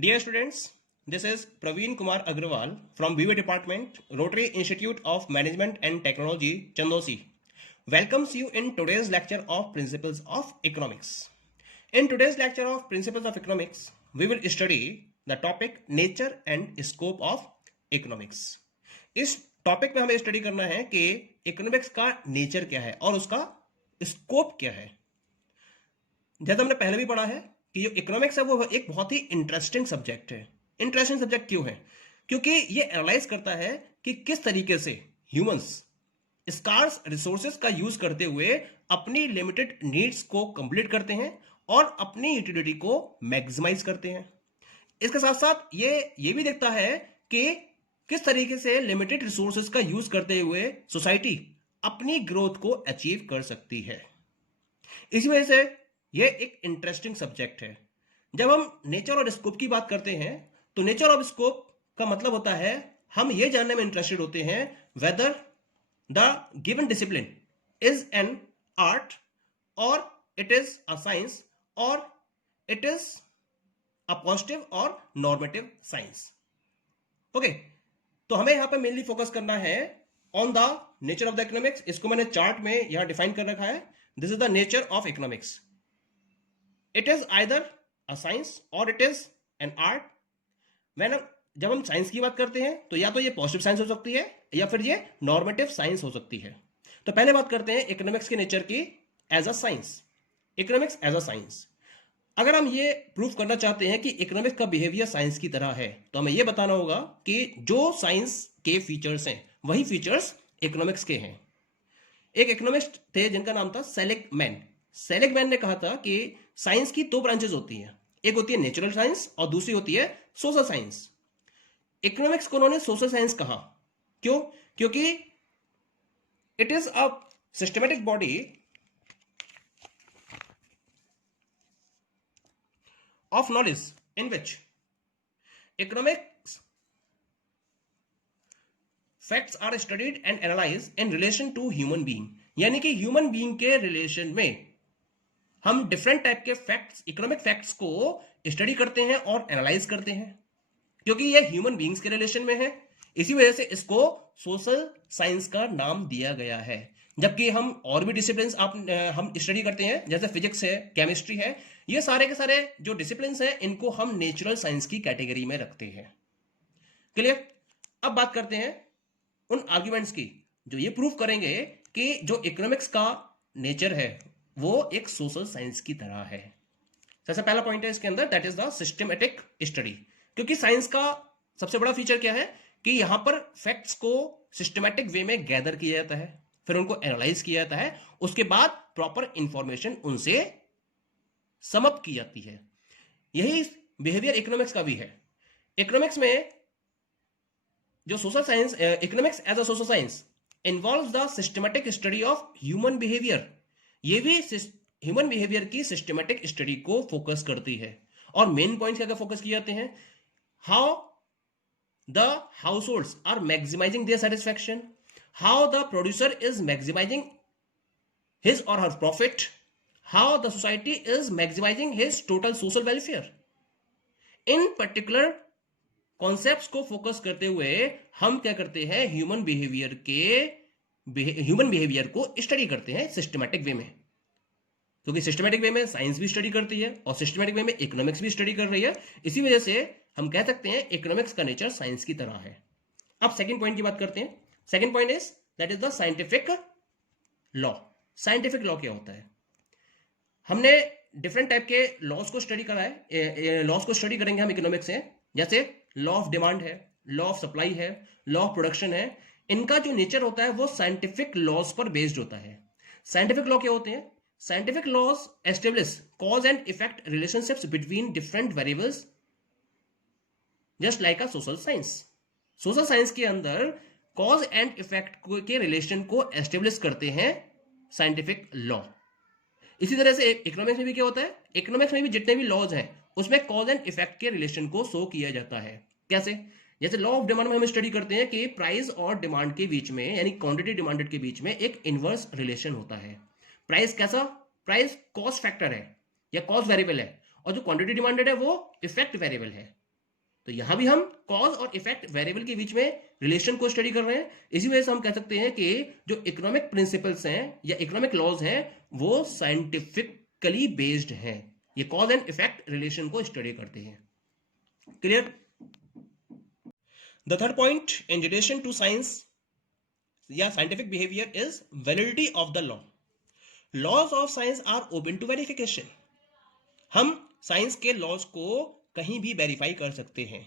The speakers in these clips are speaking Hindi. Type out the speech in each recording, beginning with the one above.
Dear students, this is Praveen Kumar Agrawal from BV Department, Rotary Institute of Management and Technology, Chandosi. Welcomes you in today's lecture of Principles of Economics. In today's lecture of Principles of Economics, we will study the topic Nature and Scope of Economics. इस टॉपिक में हमें स्टडी करना है कि इकोनॉमिक्स का नेचर क्या है और उसका स्कोप क्या है। जैसा हमने पहले भी पढ़ा है कि जो इकोनॉमिक्स है वो एक बहुत ही इंटरेस्टिंग सब्जेक्ट है। इंटरेस्टिंग सब्जेक्ट क्यों है? क्योंकि ये एनालाइज करता है कि किस तरीके से ह्यूमंस स्कार्स रिसोर्सेज का यूज करते हुए अपनी लिमिटेड नीड्स को कंप्लीट करते हैं और अपनी यूटिलिटी को मैक्सिमाइज करते हैं। इसके साथ साथ ये भी देखता है कि किस तरीके से लिमिटेड रिसोर्सेज का यूज करते हुए सोसाइटी अपनी ग्रोथ को अचीव कर सकती है। इसी वजह से ये एक इंटरेस्टिंग सब्जेक्ट है। जब हम नेचर और स्कोप की बात करते हैं तो नेचर और स्कोप का मतलब होता है हम ये जानने में इंटरेस्टेड होते हैं whether the given discipline is an art और इट इज अ साइंस और इट इज अ पॉजिटिव और नॉर्मेटिव साइंस। ओके, तो हमें यहां पे मेनली फोकस करना है on the nature of the economics. इसको मैंने चार्ट में यहां डिफाइन कर रखा है। This is the nature of economics. It is either a science और इट इज एन आर्ट। जब हम साइंस की बात करते हैं तो या तो ये पॉजिटिव साइंस हो सकती है या फिर ये नॉर्मेटिव साइंस हो सकती है। तो पहले बात करते हैं इकोनॉमिक्स के नेचर की as a science. Economics as a science, अगर हम ये प्रूव करना चाहते हैं कि इकोनॉमिक्स का बिहेवियर साइंस की तरह है तो हमें ये बताना होगा कि जो साइंस के फीचर्स हैं वही फीचर्स इकोनॉमिक्स के हैं। एक इकोनॉमिस्ट थे जिनका नाम था सेलिगमैन। सेलिगमैन ने कहा था कि साइंस की दो ब्रांचेस होती हैं, एक होती है नेचुरल साइंस और दूसरी होती है सोशल साइंस। इकोनॉमिक्स को उन्होंने सोशल साइंस कहा। क्यों? क्योंकि it is a systematic body of knowledge in which economics facts are studied and analyzed in relation to human being। यानी कि ह्यूमन बीइंग के रिलेशन में हम डिफरेंट टाइप के फैक्ट्स, इकोनॉमिक फैक्ट्स को स्टडी करते हैं और एनालाइज करते हैं क्योंकि ये ह्यूमन बीइंग्स के रिलेशन में है। इसी वजह से इसको सोशल साइंस का नाम दिया गया है। जबकि हम और भी डिसिप्लिन हम स्टडी करते हैं जैसे फिजिक्स है, केमिस्ट्री है, ये सारे के सारे जो डिसिप्लिन हैं इनको हम नेचुरल साइंस की कैटेगरी में रखते हैं। क्लियर? अब बात करते हैं उन आर्ग्यूमेंट्स की जो ये प्रूव करेंगे कि जो इकोनॉमिक्स का नेचर है वो एक सोशल साइंस की तरह है। सबसे पहला पॉइंट है इसके अंदर, that is the systematic study. क्योंकि साइंस का सबसे बड़ा फीचर क्या है कि यहां पर फैक्ट्स को सिस्टमैटिक वे में गैदर किया जाता है, फिर उनको एनालाइज किया जाता है, उसके बाद प्रॉपर इंफॉर्मेशन उनसे समअप की जाती है। यही बिहेवियर इकोनॉमिक्स का भी है। इकोनॉमिक्स में जो social science, economics as a social science involves the systematic study of human behaviour. ये भी ह्यूमन बिहेवियर की सिस्टमैटिक स्टडी को फोकस करती है। और मेन पॉइंट्स क्या फोकस किए जाते हैं? How the households are maximizing their satisfaction, how the producer is maximizing his or her profit, how the society is maximizing his total social welfare. इन पर्टिकुलर कॉन्सेप्ट्स को फोकस करते हुए हम क्या करते हैं, ह्यूमन बिहेवियर को स्टडी करते हैं सिस्टमैटिक वे में। क्योंकि सिस्टमैटिक वे में साइंस भी स्टडी करती है और सिस्टमैटिक वे में इकोनॉमिक्स भी स्टडी कर रही है। इसी वजह से हम कह सकते हैं इकोनॉमिक्स का नेचर साइंस की तरह है। अब सेकंड पॉइंट की बात करते हैं। Second point is that is the scientific law. Scientific law क्या होता है? हमने डिफरेंट टाइप के लॉज को स्टडी करा है। लॉज को स्टडी करेंगे हम इकोनॉमिक्स से, जैसे लॉ ऑफ डिमांड है, लॉ ऑफ सप्लाई है, लॉ ऑफ प्रोडक्शन है। इनका जो नेचर होता है वो साइंटिफिक लॉज पर बेस्ड होता है। साइंटिफिक लॉ क्या होते हैं? Scientific laws establish cause and effect relationships between different variables, just like a social science. Social science के अंदर cause and effect के रिलेशन को एस्टेब्लिश करते हैं साइंटिफिक लॉ। इसी तरह से इकोनॉमिक्स में भी क्या होता है? इकोनॉमिक्स में भी जितने भी लॉज हैं उसमें कॉज एंड इफेक्ट के रिलेशन को शो किया जाता है। कैसे? जैसे लॉ ऑफ डिमांड में हम स्टडी करते हैं कि प्राइस और डिमांड के बीच में, यानी क्वांटिटी डिमांडेड के बीच में एक इनवर्स रिलेशन होता है। प्राइस कैसा? प्राइस कॉस्ट फैक्टर है या कॉस्ट वेरिएबल है, और जो क्वांटिटी डिमांडेड है वो इफेक्ट वेरिएबल है। तो यहां भी हम कॉज और इफेक्ट वेरिएबल के बीच में रिलेशन को स्टडी कर रहे हैं। इसी वजह से हम कह सकते हैं कि जो इकोनॉमिक प्रिंसिपल्स हैं या इकोनॉमिक लॉज हैं वो साइंटिफिकली बेस्ड हैं। ये कॉज एंड इफेक्ट रिलेशन को स्टडी करते हैं। Clear? The third point in relation to science या scientific behaviour is validity of the law. Laws of science are open to verification. हम साइंस के लॉज को कहीं भी वेरीफाई कर सकते हैं।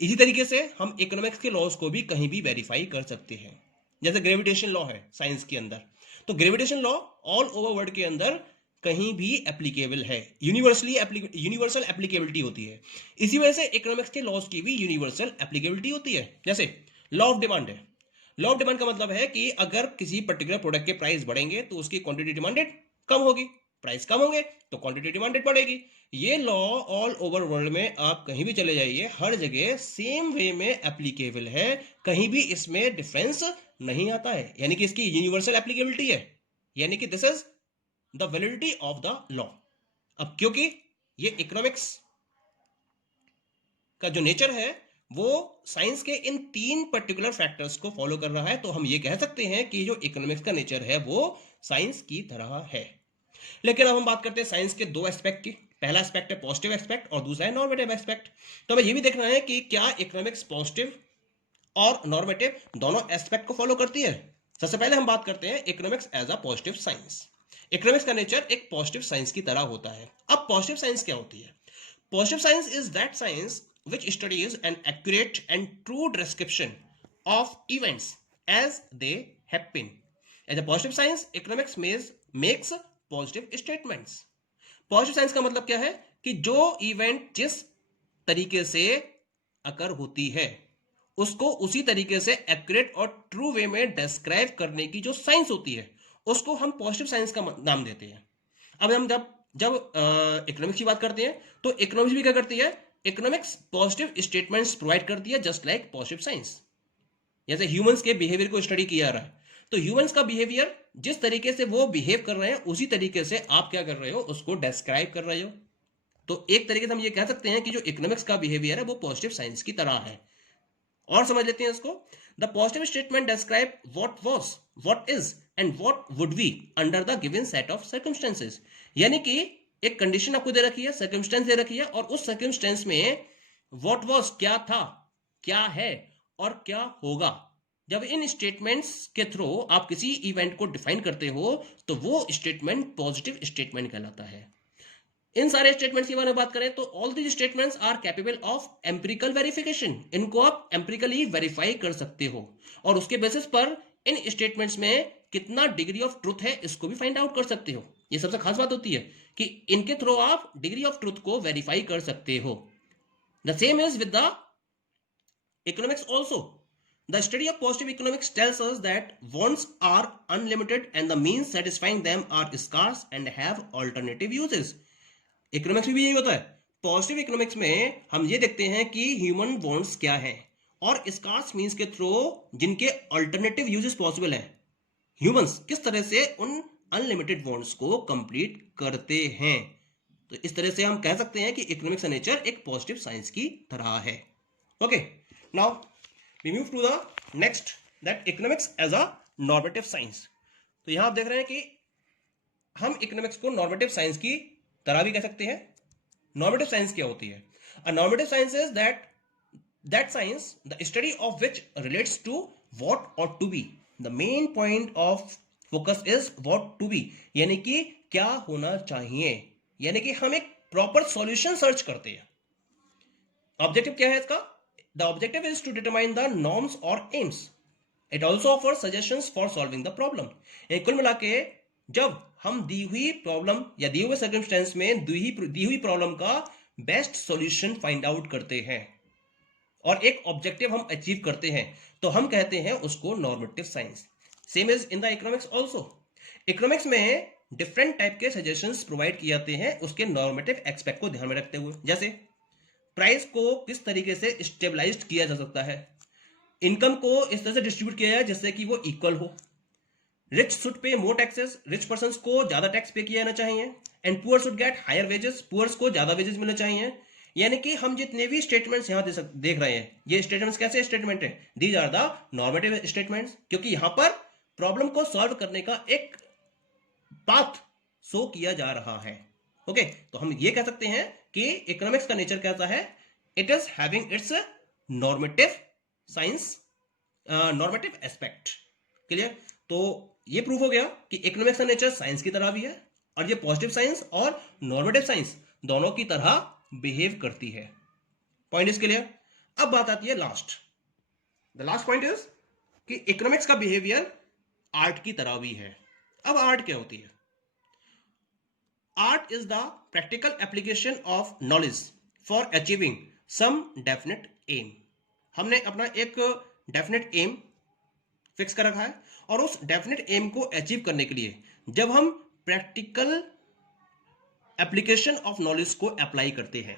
इसी तरीके से हम इकोनॉमिक्स के लॉज को भी कहीं भी वेरीफाई कर सकते हैं। जैसे ग्रेविटेशन लॉ है साइंस के अंदर, तो gravitation law all over world के अंदर कहीं भी एप्लीकेबल है, यूनिवर्सल एप्लीकेबिलिटी होती है। इसी वजह से इकोनॉमिक्स के लॉज की भी यूनिवर्सल एप्लीकेबिलिटी होती है। जैसे लॉ ऑफ डिमांड है। लॉ ऑफ डिमांड का मतलब है कि अगर किसी पर्टिकुलर प्रोडक्ट के प्राइस बढ़ेंगे तो उसकी क्वांटिटी डिमांडेड कम होगी, प्राइस कम होंगे तो क्वांटिटी डिमांडेड बढ़ेगी। ये लॉ ऑल ओवर वर्ल्ड में आप कहीं भी चले जाइए, हर जगह सेम वे में एप्लीकेबल है, कहीं भी इसमें डिफरेंस नहीं आता है, यानी कि इसकी यूनिवर्सल एप्लीकेबिलिटी है, यानी कि this is the validity of the law. अब क्योंकि ये इकोनॉमिक्स का जो नेचर है वो साइंस के इन 3 पर्टिकुलर फैक्टर्स को फॉलो कर रहा है, तो हम ये कह सकते हैं कि जो इकोनॉमिक्स का नेचर है वो साइंस की तरह है। लेकिन अब हम बात करते हैं साइंस के 2 एस्पेक्ट की। पहला एस्पेक्ट है पॉजिटिव एस्पेक्ट और दूसरा है नॉर्मेटिव एस्पेक्ट। तो हमें ये भी देखना है कि क्या इकोनॉमिक्स पॉजिटिव और नॉर्मेटिव दोनों एस्पेक्ट को फॉलो करती है। सबसे पहले हम बात करते हैं economics as a positive science. Economics का नेचर एक पॉजिटिव साइंस की तरह होता है। अब पॉजिटिव साइंस क्या होती है? Positive science is that science which studies an accurate and true description of events as they happen. As a positive science, economics makes positive statements. Positive science का मतलब क्या है कि जो इवेंट जिस तरीके से अकर होती है उसको उसी तरीके से एक्यूरेट और ट्रू वे में डिस्क्राइब करने की जो साइंस होती है उसको हम पॉजिटिव साइंस का नाम देते हैं। अब हम जब इकोनॉमिक्स की बात करते हैं तो इकोनॉमिक्स भी क्या करती है? इकोनॉमिक्स पॉजिटिव स्टेटमेंट्स प्रोवाइड करती है जस्ट लाइक पॉजिटिव साइंस। जैसे ह्यूमंस के बिहेवियर को स्टडी किया रहा है, तो ह्यूमंस का बिहेवियर जिस तरीके से वो बिहेव कर रहे हैं उसी तरीके से आप क्या कर रहे हो, उसको डिस्क्राइब कर रहे हो। तो एक तरीके से हम ये कह सकते हैं कि जो इकोनॉमिक्स का बिहेवियर है वो पॉजिटिव साइंस की तरह है। और समझ लेते हैं इसको। The positive statement describe what was, what is and what would be under the given set of circumstances. यानी कि एक कंडीशन आपको दे रखी है, सर्कमस्टेंस दे रखी है, और उस सर्कमस्टेंस में व्हाट वाज क्या था, क्या है और क्या होगा। जब इन स्टेटमेंट्स के थ्रू आप किसी इवेंट को डिफाइन करते हो तो वो स्टेटमेंट पॉजिटिव स्टेटमेंट कहलाता है। इन सारे स्टेटमेंट्स के बारे में बात करें तो all these statements are capable of empirical verification. इनको आप एम्पिरिकली वेरीफाई कर सकते हो और उसके बेसिस पर इन स्टेटमेंट्स में कितना डिग्री ऑफ ट्रुथ है इसको भी फाइंड आउट कर सकते हो। ये सबसे खास बात होती है कि इनके थ्रू आप डिग्री ऑफ ट्रुथ को वेरीफाई कर सकते हो। The same is with the economics also. The study of positive economics tells us that wants are unlimited and the means satisfying them are scarce and have alternative uses. Economics में भी यही होता है। पॉजिटिव इकोनॉमिक्स में हम ये देखते हैं कि ह्यूमन वॉन्ट्स क्या है और स्कार्स मीन्स के थ्रू जिनके अल्टरनेटिव यूजेस पॉसिबल है, ह्यूमंस किस तरह से उन अनलिमिटेड वॉन्ट्स को कंप्लीट करते हैं। तो इस तरह से हम कह सकते हैं कि इकोनॉमिक्स का नेचर एक पॉजिटिव साइंस की तरह है। Okay, now we move to the next, that economics as a normative science. तो यहां आप देख रहे हैं कि हम इकोनॉमिक्स को नॉर्मेटिव साइंस की तरह भी कह सकते हैं। नॉर्मेटिव साइंस क्या होती है? A normative science is that science the study of which relates to what ought to be. The main point of focus is what to be, यानी कि क्या होना चाहिए, यानी कि हम एक प्रॉपर सॉल्यूशन सर्च करते हैं। ऑब्जेक्टिव क्या है इसका? The objective is to determine the norms और aims. It also offers suggestions for solving the problem. कुल मिला के जब हम दी हुई प्रॉब्लम या दिए हुए सर्कमस्टेंस में दी हुई प्रॉब्लम का बेस्ट सॉल्यूशन फाइंड आउट करते हैं और एक ऑब्जेक्टिव हम अचीव करते हैं तो हम कहते हैं उसको normative science. Same is in the economics also. Economics में डिफरेंट टाइप के सजेशंस प्रोवाइड किए जाते हैं उसके नॉर्मेटिव एस्पेक्ट को ध्यान में रखते हुए। जैसे प्राइस को किस तरीके से स्टेबलाइज्ड किया जा सकता है, इनकम को इस तरह से डिस्ट्रीब्यूट किया जाए जिससे कि वो इक्वल हो, rich should pay more taxes, rich person को ज्यादा टैक्स पे किया जाना चाहिए, and poor should get higher wages, poors को ज्यादा वेजेस मिलने चाहिए। यानी कि हम जितने भी स्टेटमेंट्स यहां देख रहे हैं, ये स्टेटमेंट्स कैसे स्टेटमेंट है? These are the normative statements, क्योंकि यहां पर प्रॉब्लम को सॉल्व करने का एक पाथ शो किया जा रहा है। ओके, तो हम ये कह सकते हैं कि इकोनॉमिक्स का नेचर कैसा है? It is having its normative science, normative aspect. Clear? तो ये प्रूफ हो गया कि इकोनॉमिक्स का नेचर साइंस की तरह भी है, और ये पॉजिटिव साइंस और नॉर्मेटिव साइंस दोनों की तरह बिहेव करती है। Point is clear? अब बात आती है last, the last point is कि इकोनॉमिक्स का बिहेवियर आर्ट की तरह भी है। अब आर्ट क्या होती है? Art is the practical application of knowledge for achieving some definite aim. हमने अपना एक डेफिनेट एम फिक्स कर रखा है, और उस डेफिनेट एम को अचीव करने के लिए जब हम प्रैक्टिकल एप्लीकेशन ऑफ नॉलेज को अप्लाई करते हैं,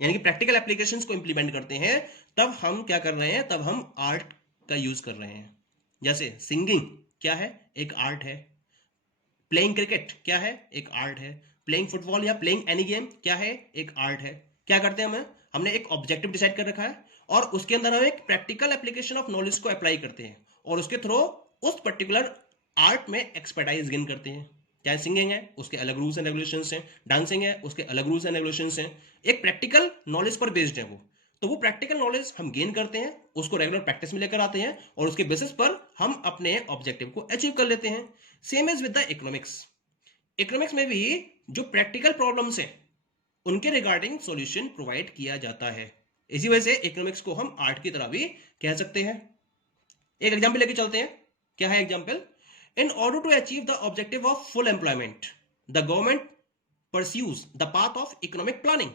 यानी कि प्रैक्टिकल एप्लीकेशंस को इंप्लीमेंट करते हैं, तब हम क्या कर रहे हैं? तब हम आर्ट का यूज कर रहे हैं। जैसे सिंगिंग क्या है? एक आर्ट है। प्लेइंग क्रिकेट क्या है? एक आर्ट है। प्लेइंग फुटबॉल या प्लेइंग एनी गेम क्या है? एक आर्ट है। क्या करते हैं हमने एक ऑब्जेक्टिव डिसाइड कर रखा है, और उसके अंदर हम एक प्रैक्टिकल एप्लीकेशन ऑफ नॉलेज को अप्लाई करते हैं, और उसके थ्रू उस पर्टिकुलर आर्ट में एक्सपर्टाइज गेन करते हैं। चाहे सिंगिंग है, उसके अलग रूल्स एंड रेगुलेशंस हैं। डांसिंग है, उसके अलग रूल्स एंड रेगुलेशंस हैं। एक प्रैक्टिकल नॉलेज पर बेस्ड है वो। तो वो प्रैक्टिकल नॉलेज हम गेन करते हैं, उसको रेगुलर प्रैक्टिस में लेकर आते हैं, और उसके बेसिस पर हम अपने ऑब्जेक्टिव को अचीव कर लेते हैं। Same is with the economics. Economics में भी जो प्रैक्टिकल प्रॉब्लम्स हैं, उनके रिगार्डिंग सॉल्यूशन प्रोवाइड किया जाता है। इसी वजह से इकोनॉमिक्स को हम आर्ट की तरह भी कह सकते हैं। एक एग्जांपल लेके चलते हैं। क्या है example? In order to achieve the objective of full employment, the government pursues the path of economic planning.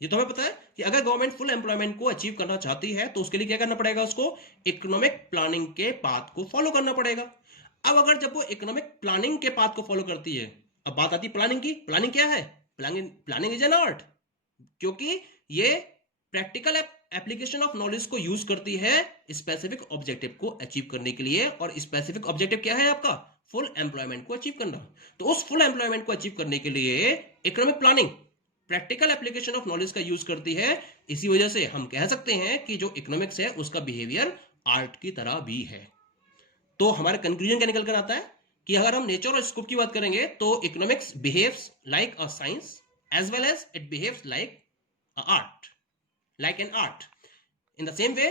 ये तो हमें पता है कि अगर गवर्नमेंट फुल एम्प्लॉयमेंट को अचीव करना चाहती है, तो उसके लिए क्या करना पड़ेगा? उसको इकोनॉमिक प्लानिंग के पाथ को फॉलो करना पड़ेगा। अब अगर जब वो इकोनॉमिक प्लानिंग के पाथ को फॉलो करती है, अब बात आती है प्लानिंग की। प्लानिंग क्या है? प्लानिंग इज एन आर्ट, क्योंकि ये प्रैक्टिकल एप्लीकेशन ऑफ नॉलेज को यूज करती है स्पेसिफिक ऑब्जेक्टिव को अचीव करने के लिए। और स्पेसिफिक ऑब्जेक्टिव क्या है आपका? फुल एम्प्लॉयमेंट को अचीव करना। तो उस फुल एम्प्लॉयमेंट को अचीव करने के लिए economic planning practical application of knowledge का यूज करती है। इसी वजह से हम कह सकते हैं कि जो इकोनॉमिक्स है, उसका बिहेवियर आर्ट की तरह भी है। तो हमारा कंक्लूजन क्या निकल कर आता है कि अगर हम नेचर और स्कोप की बात करेंगे, तो economics behaves like a science as well as it behaves like a art, like an art. In the same way,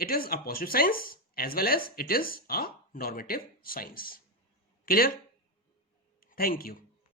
it is a positive science as well as it is a normative science. Clear? Thank you.